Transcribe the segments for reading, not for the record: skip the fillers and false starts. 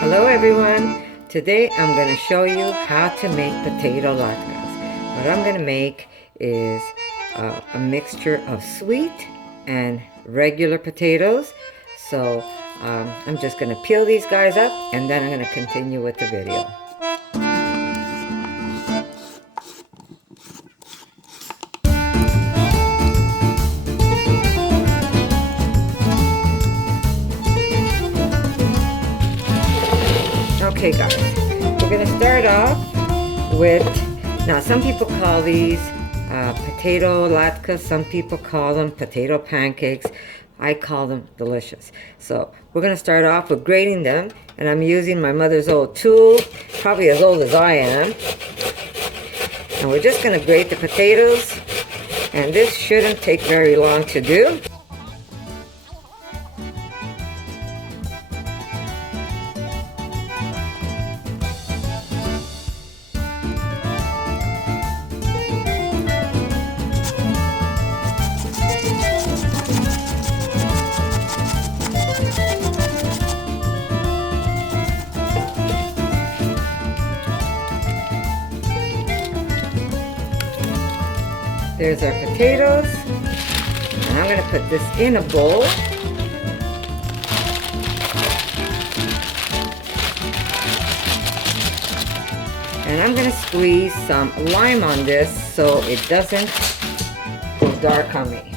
Hello everyone. Today I'm going to show you how to make potato latkes. What I'm going to make is a mixture of sweet and regular potatoes. So I'm just going to peel these guys up and then I'm going to continue with the video. Okay guys, we're going to start off with, now some people call these potato latkes, some people call them potato pancakes. I call them delicious. So we're going to start off with grating them, and I'm using my mother's old tool, probably as old as I am. And we're just going to grate the potatoes, and this shouldn't take very long to do. There's our potatoes, and I'm going to put this in a bowl. And I'm going to squeeze some lime on this so it doesn't go dark on me.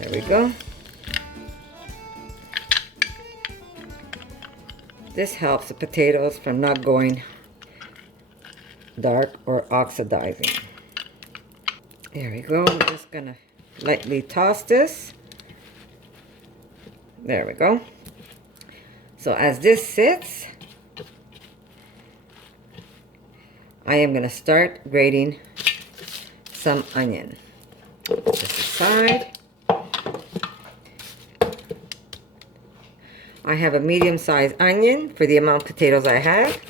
There we go. This helps the potatoes from not going dark or oxidizing. There we go. I'm just gonna lightly toss this. There we go. So as this sits, I am gonna start grating some onion. Put this aside. I have a medium-sized onion for the amount of potatoes I have.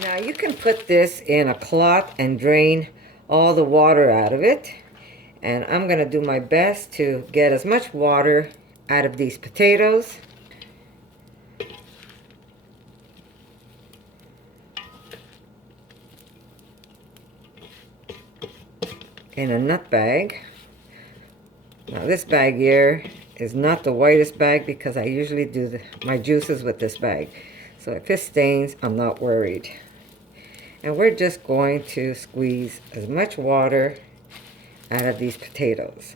Now you can put this in a cloth and drain all the water out of it. And I'm going to do my best to get as much water out of these potatoes. In a nut bag. Now this bag here is not the whitest bag because I usually do my juices with this bag. So if it stains, I'm not worried. And we're just going to squeeze as much water out of these potatoes.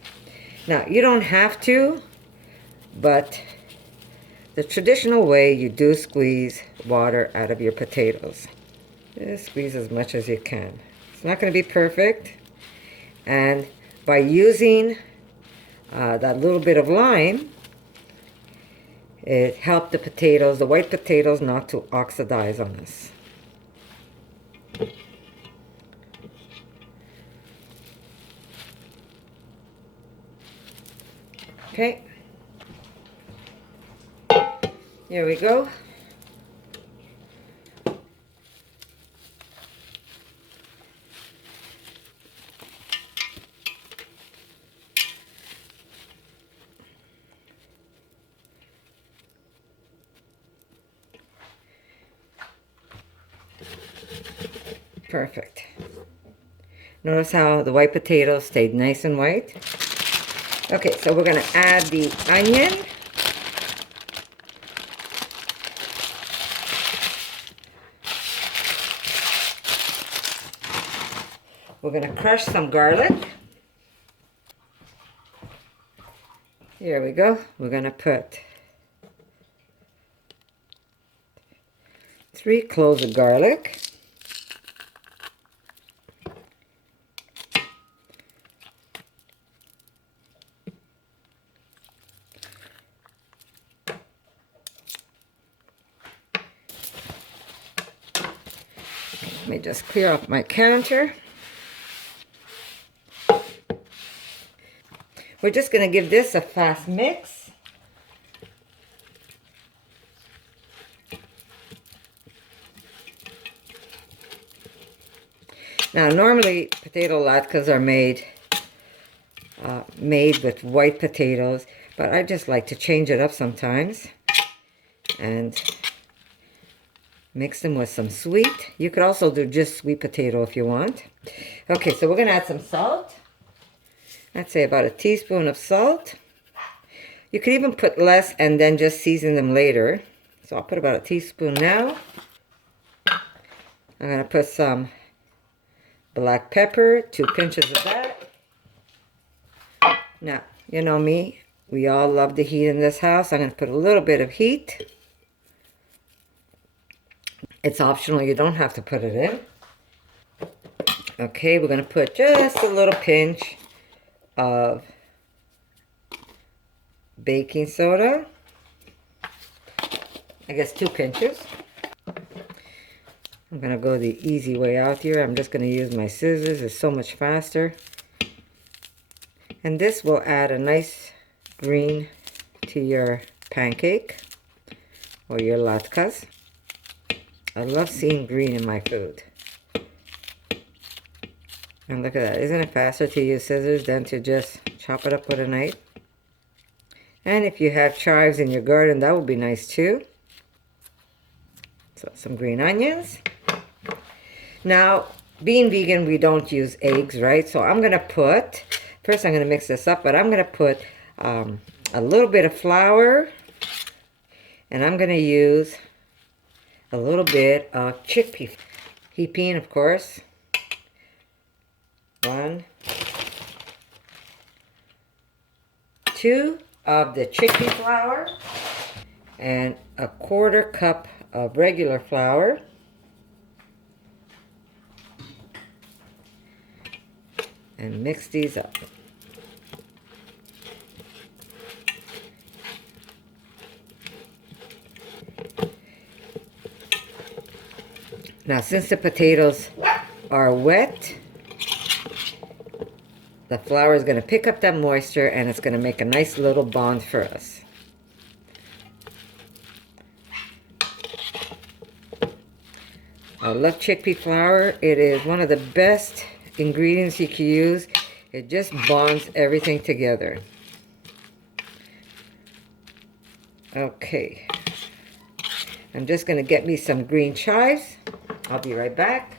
Now, you don't have to, but the traditional way, you do squeeze water out of your potatoes. Just squeeze as much as you can. It's not going to be perfect. And by using that little bit of lime, it helped the potatoes, the white potatoes, not to oxidize on us. Okay, here we go. Perfect. Notice how the white potatoes stayed nice and white. Okay, so we're going to add the onion. We're going to crush some garlic. Here we go. We're going to put 3 cloves of garlic. Let me just clear off my counter. We're just going to give this a fast mix. Now, normally potato latkes are made with white potatoes, but I just like to change it up sometimes and mix them with some sweet. You could also do just sweet potato if you want. Okay, so we're gonna add some salt. I'd say about a teaspoon of salt. You could even put less and then just season them later. So I'll put about a teaspoon now. I'm gonna put some black pepper, 2 pinches of that. Now, you know me, we all love the heat in this house. I'm gonna put a little bit of heat. It's optional, you don't have to put it in. Okay, we're gonna put just a little pinch of baking soda. I guess 2 pinches. I'm gonna go the easy way out here. I'm just gonna use my scissors, it's so much faster. And this will add a nice green to your pancake or your latkes. I love seeing green in my food. And look at that, isn't it faster to use scissors than to just chop it up with a knife? And if you have chives in your garden, that would be nice too. So some green onions. Now, being vegan, we don't use eggs, right? So I'm gonna put, first I'm gonna mix this up, but I'm gonna put a little bit of flour, and I'm gonna use a little bit of chickpea. Heaping, of course. 1, 2 of the chickpea flour, and a 1/4 cup of regular flour. And mix these up. Now, since the potatoes are wet, the flour is going to pick up that moisture and it's going to make a nice little bond for us. I love chickpea flour. It is one of the best ingredients you can use. It just bonds everything together. Okay. I'm just going to get me some green chives. I'll be right back.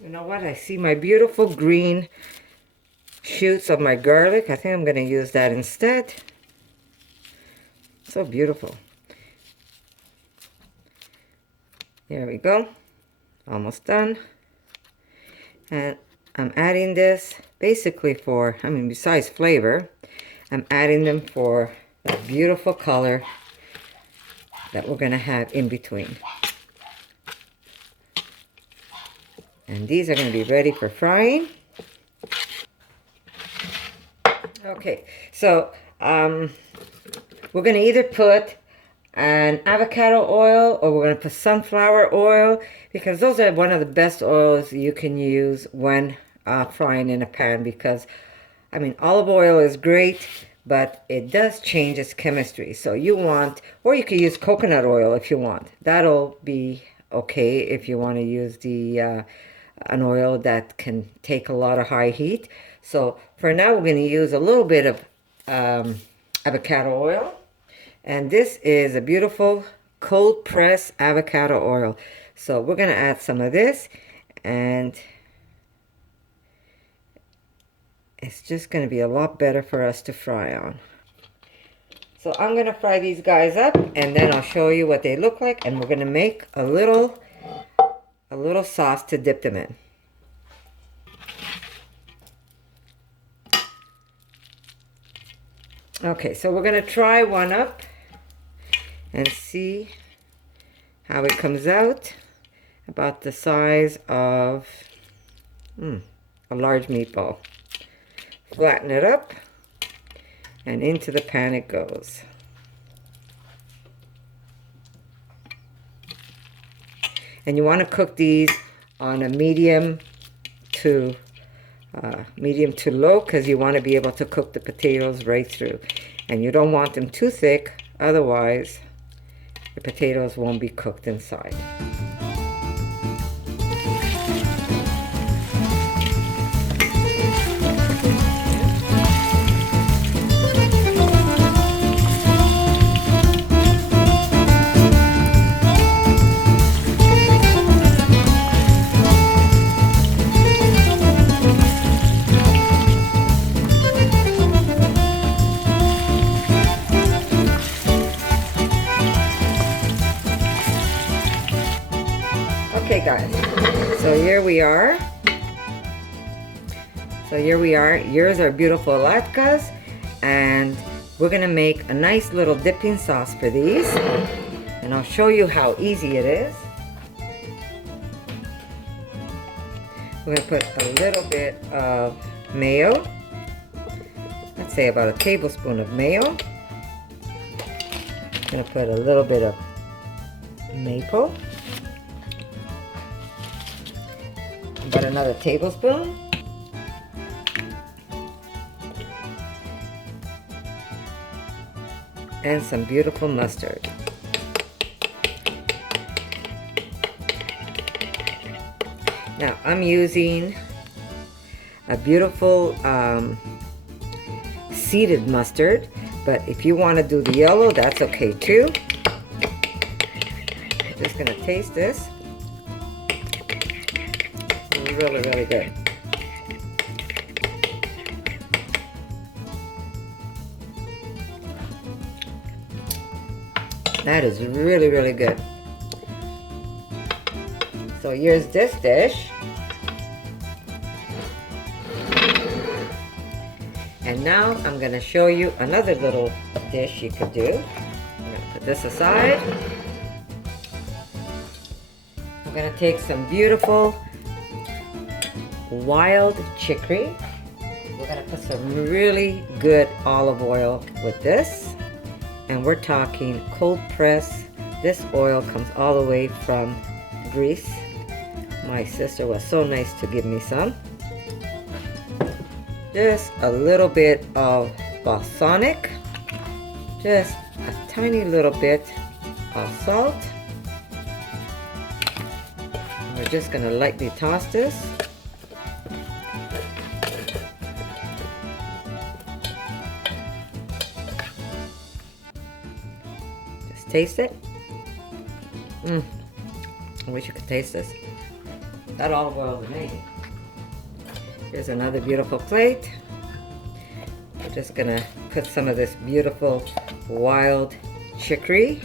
You know what? I see my beautiful green shoots of my garlic. I think I'm going to use that instead. So beautiful. There we go. Almost done. And I'm adding this basically for, besides flavor, I'm adding them for that beautiful color that we're going to have in between. And these are going to be ready for frying. Okay, so we're going to either put an avocado oil or we're going to put sunflower oil, because those are one of the best oils you can use when frying in a pan, because olive oil is great, but it does change its chemistry. So you want, or you could use coconut oil if you want. That'll be okay if you want to use the an oil that can take a lot of high heat. So for now, we're going to use a little bit of avocado oil. And this is a beautiful cold press avocado oil. So we're going to add some of this, and it's just going to be a lot better for us to fry on. So I'm going to fry these guys up, and then I'll show you what they look like, and we're going to make a little sauce to dip them in. Okay, so we're going to try one up and see how it comes out. About the size of a large meatball. Flatten it up, and into the pan it goes. And you want to cook these on a medium to low, because you want to be able to cook the potatoes right through. And you don't want them too thick, otherwise the potatoes won't be cooked inside. Okay guys, so here we are. Here's our beautiful latkes, and we're gonna make a nice little dipping sauce for these, and I'll show you how easy it is. We're gonna put a little bit of mayo. Let's say about a tablespoon of mayo. Gonna put a little bit of maple. About another tablespoon. And some beautiful mustard. Now I'm using a beautiful seeded mustard, but if you want to do the yellow, that's okay too. I'm just gonna taste this. Really, really good. That is really, really good. So here's this dish. And now I'm going to show you another little dish you could do. I'm going to put this aside. I'm going to take some beautiful wild chicory. We're going to put some really good olive oil with this. And we're talking cold press. This oil comes all the way from Greece. My sister was so nice to give me some. Just a little bit of balsamic. Just a tiny little bit of salt. We're just going to lightly toss this. Taste it. I wish you could taste this. That olive oil is amazing. Here's another beautiful plate. We're just gonna put some of this beautiful wild chicory.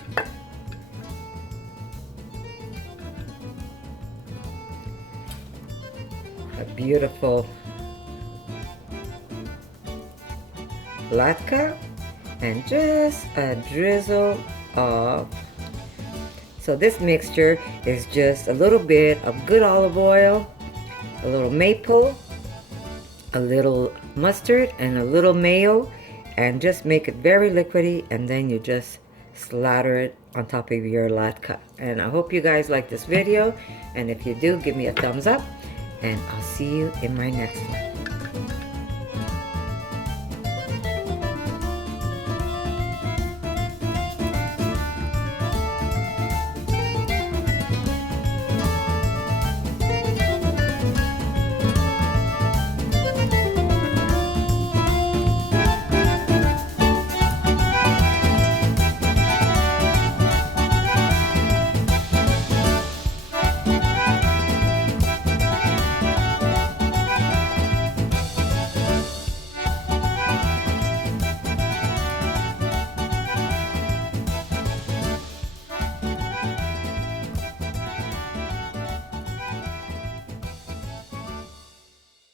A beautiful latke, and just a drizzle of, so this mixture is just a little bit of good olive oil, a little maple, a little mustard, and a little mayo, and just make it very liquidy, and then you just slather it on top of your latke. And I hope you guys like this video, and if you do, give me a thumbs up, and I'll see you in my next one.